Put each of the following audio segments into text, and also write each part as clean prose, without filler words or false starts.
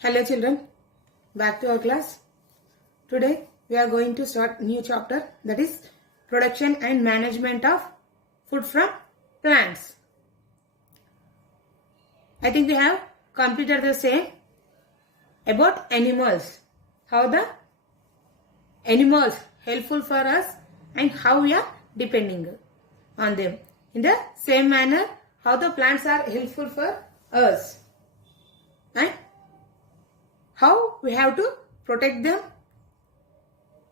Hello children, back to our class. Today we are going to start new chapter, that is production and management of food from plants. I think we have completed the same about animals. How the animals helpful for us and how we are depending on them. In the same manner, how the plants are helpful for us. And how we have to protect them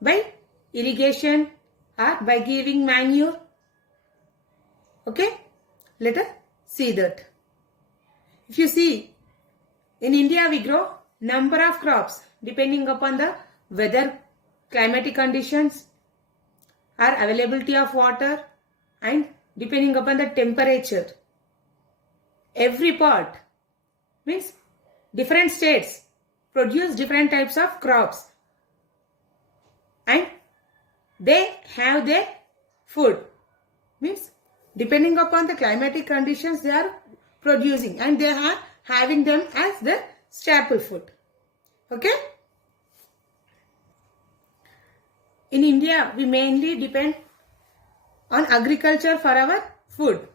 by irrigation or by giving manure. Okay, let us see that. If you see, in India we grow number of crops depending upon the weather, climatic conditions or availability of water and depending upon the temperature. Every part means different states produce different types of crops and they have their food, means depending upon the climatic conditions they are producing and they are having them as the staple food. Okay, in India we mainly depend on agriculture for our food.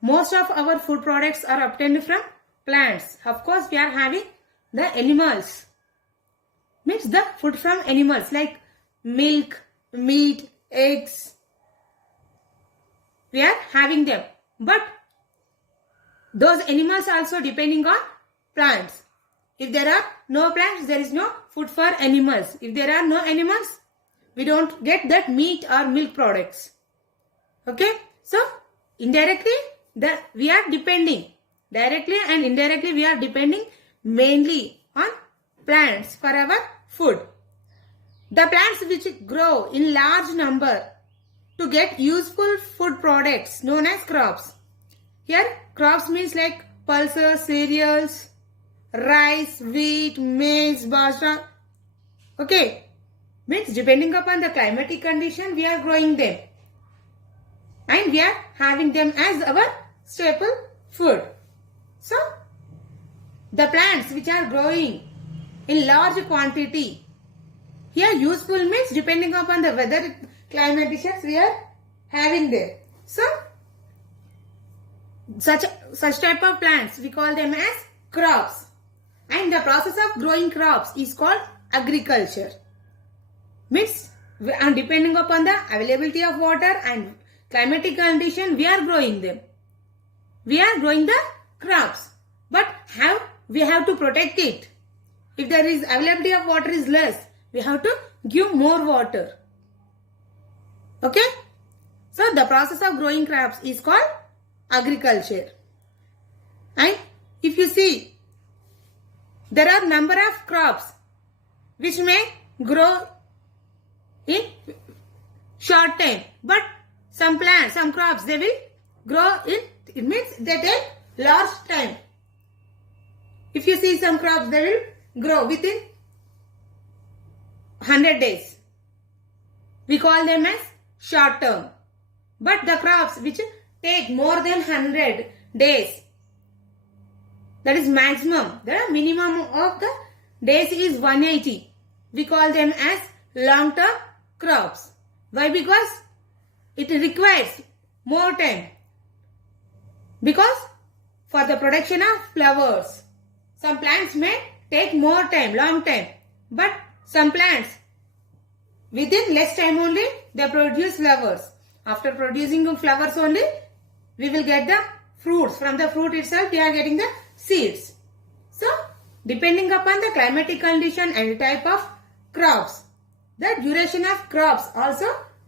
Most of our food products are obtained from plants. Of course we are having the animals, means the food from animals like milk, meat, eggs. We are having them, but those animals also depending on plants. If there are no plants, there is no food for animals. If there are no animals, we don't get that meat or milk products. Okay, so indirectly we are depending, directly and indirectly we are depending mainly on plants for our food. The plants which grow in large number to get useful food products known as crops. Here crops means like pulses, cereals, rice, wheat, maize, bajra. Okay, means depending upon the climatic condition we are growing them and we are having them as our staple food. So the plants which are growing in large quantity, here useful means depending upon the weather, climate conditions we are having them. So such type of plants we call them as crops, and the process of growing crops is called agriculture. Means and depending upon the availability of water and climatic condition we are growing them. We are growing the crops, but how we have to protect it. If there is availability of water is less, we have to give more water. Okay, so the process of growing crops is called agriculture. And if you see, there are number of crops which may grow in short time, but some plants, some crops they will grow in, it means they take large time. If you see some crops they will grow within 100 days. We call them as short term. But the crops which take more than 100 days, that is maximum, the minimum of the days is 180. We call them as long term crops. Why? Because it requires more time. Because for the production of flowers, some plants may take more time, long time. But some plants, within less time only, they produce flowers. After producing flowers only, we will get the fruits. From the fruit itself, we are getting the seeds. So, depending upon the climatic condition and the type of crops, the duration of crops also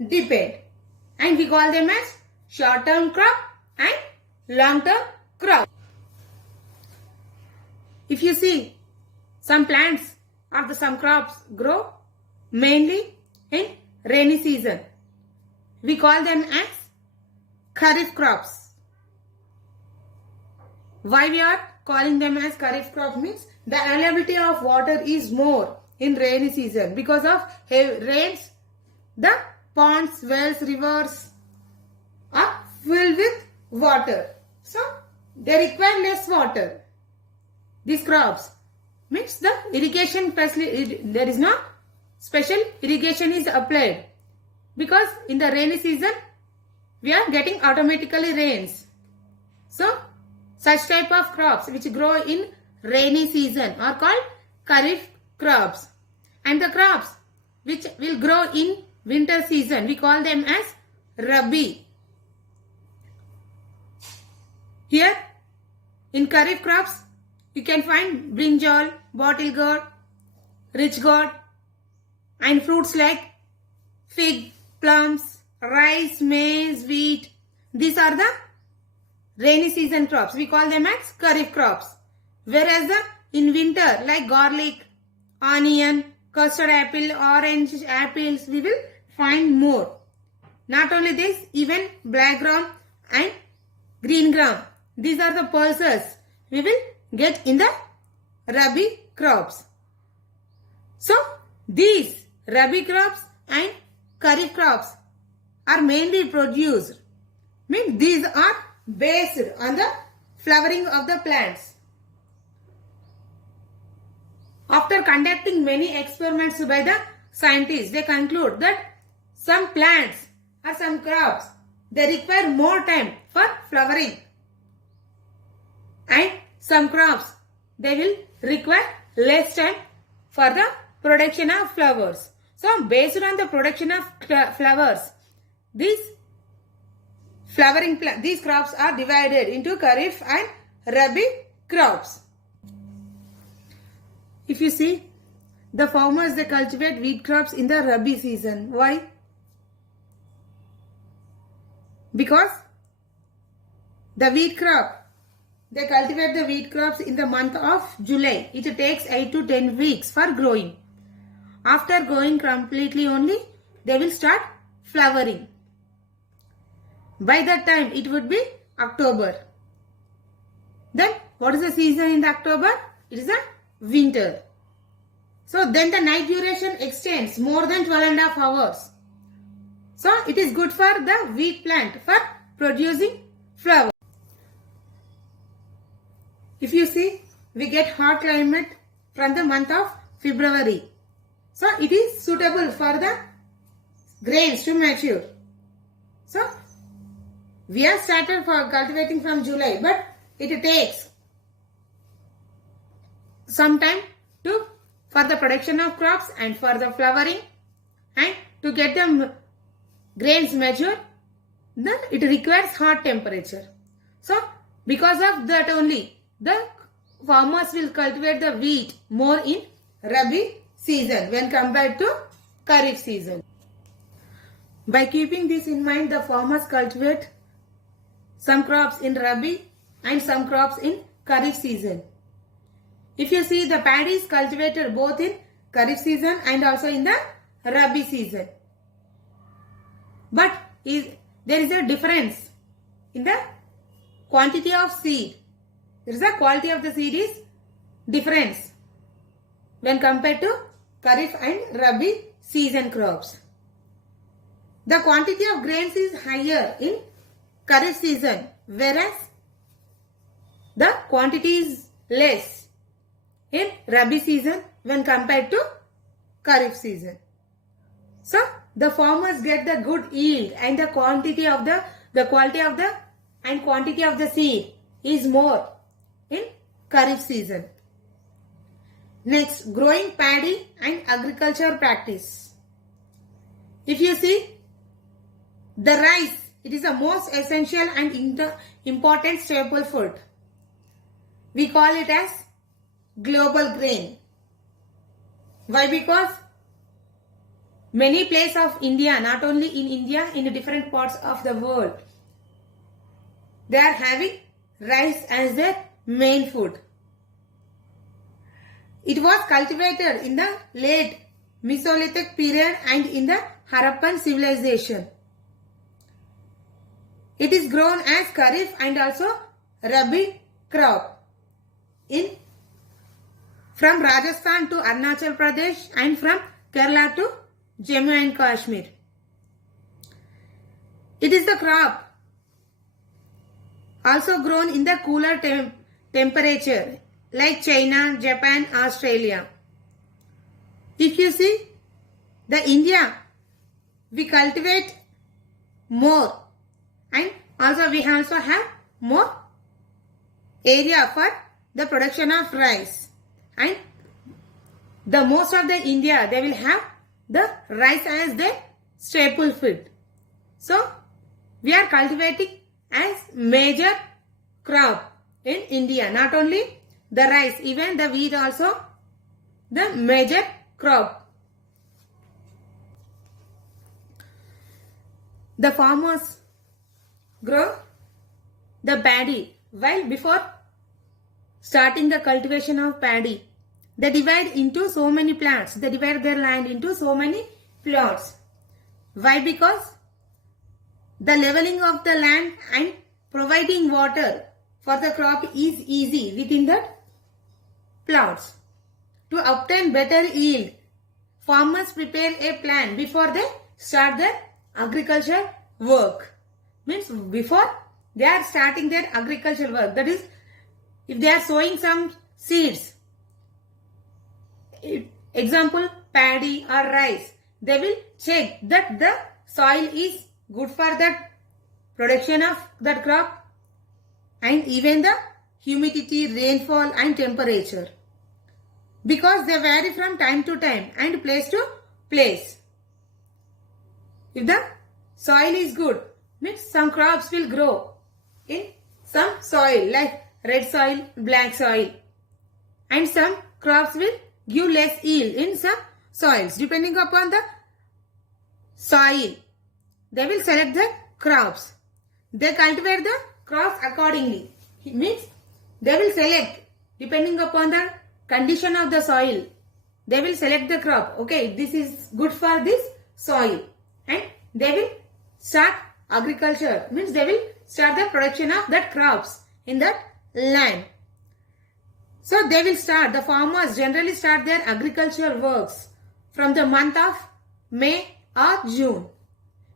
depend. And we call them as short-term crop and long-term crop. If you see, some plants or some crops grow mainly in rainy season. We call them as kharif crops. Why we are calling them as kharif crop means the availability of water is more in rainy season. Because of heavy rains, the ponds, wells, rivers are filled with water. So they require less water. These crops means the irrigation facility, there is no special irrigation is applied, because in the rainy season we are getting automatically rains. So such type of crops which grow in rainy season are called kharif crops, and the crops which will grow in winter season we call them as rabi. Here in kharif crops you can find brinjal, bottle gourd, rich gourd, and fruits like fig, plums, rice, maize, wheat. These are the rainy season crops. We call them as kharif crops. Whereas in winter, like garlic, onion, custard apple, orange apples, we will find more. Not only this, even black gram and green gram. These are the pulses we will get in the rabi crops. So these rabi crops and kharif crops are mainly produced. Means these are based on the flowering of the plants. After conducting many experiments by the scientists, they conclude that some plants or some crops, they require more time for flowering, and some crops, they will require less time for the production of flowers. So based on the production of flowers, these crops are divided into kharif and rabi crops. If you see, the farmers, they cultivate wheat crops in the rabi season. Why? Because the wheat crop, they cultivate the wheat crops in the month of July. It takes 8 to 10 weeks for growing. After growing completely only, they will start flowering. By that time, it would be October. Then, what is the season in the October? It is a winter. So, then the night duration extends more than 12.5 hours. So, it is good for the wheat plant for producing flowers. If you see, we get hot climate from the month of February. So, it is suitable for the grains to mature. So, we have started for cultivating from July, but it takes some time for the production of crops and for the flowering, and to get the grains mature, then it requires hot temperature. So, because of that only, the farmers will cultivate the wheat more in rabi season when compared to kharif season. By keeping this in mind, the farmers cultivate some crops in rabi and some crops in kharif season. If you see, the paddy is cultivated both in kharif season and also in the rabi season. But there is a difference in the quantity of seed. There is a quality of the seed is difference when compared to kharif and rabi season crops. The quantity of grains is higher in kharif season, whereas the quantity is less in rabi season when compared to kharif season. So the farmers get the good yield, and the quantity of the quality of the and quantity of the seed is more in kharif season. Next, growing paddy and agriculture practice. If you see, the rice, it is the most essential and important staple food. We call it as global grain. Why? Because many places of India, not only in India, in different parts of the world, they are having rice as their main food. It was cultivated in the late Mesolithic period and in the Harappan civilization. It is grown as kharif and also rabi crop from Rajasthan to Arunachal Pradesh and from Kerala to Jammu and Kashmir. It is the crop also grown in the cooler temperature like China, Japan, Australia. If you see, the India, we cultivate more, and also we also have more area for the production of rice, and the most of the India, they will have the rice as their staple food. So we are cultivating as major crop in India. Not only the rice, even the wheat also the major crop. The farmers grow the paddy. While before starting the cultivation of paddy, they divide into so many plots. They divide their land into so many plots. Why? Because the leveling of the land and providing water for the crop is easy within the plots. To obtain better yield, farmers prepare a plan before they start their agriculture work. Means before they are starting their agricultural work. That is, if they are sowing some seeds, example paddy or rice, they will check that the soil is good for that production of that crop, and even the humidity, rainfall and temperature, because they vary from time to time and place to place. If the soil is good, means some crops will grow in some soil like red soil, black soil, and some crops will give less yield in some soils. Depending upon the soil, they will select the crops. They cultivate the crops accordingly. It means they will select depending upon the condition of the soil. They will select the crop. Okay, this is good for this soil, and they will start agriculture. Means they will start the production of that crops in that land. So they will start, the farmers generally start their agricultural works from the month of May or June.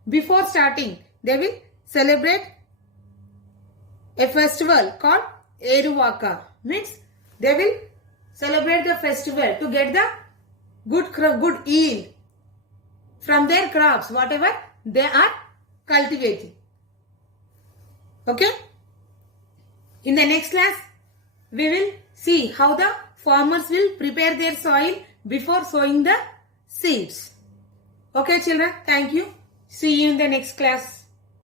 Before starting, they will celebrate a festival called Eruvaka. Means they will celebrate the festival to get the good yield from their crops, whatever they are cultivating. Okay? In the next class, we will see how the farmers will prepare their soil before sowing the seeds. Okay children, thank you. See you in the next class.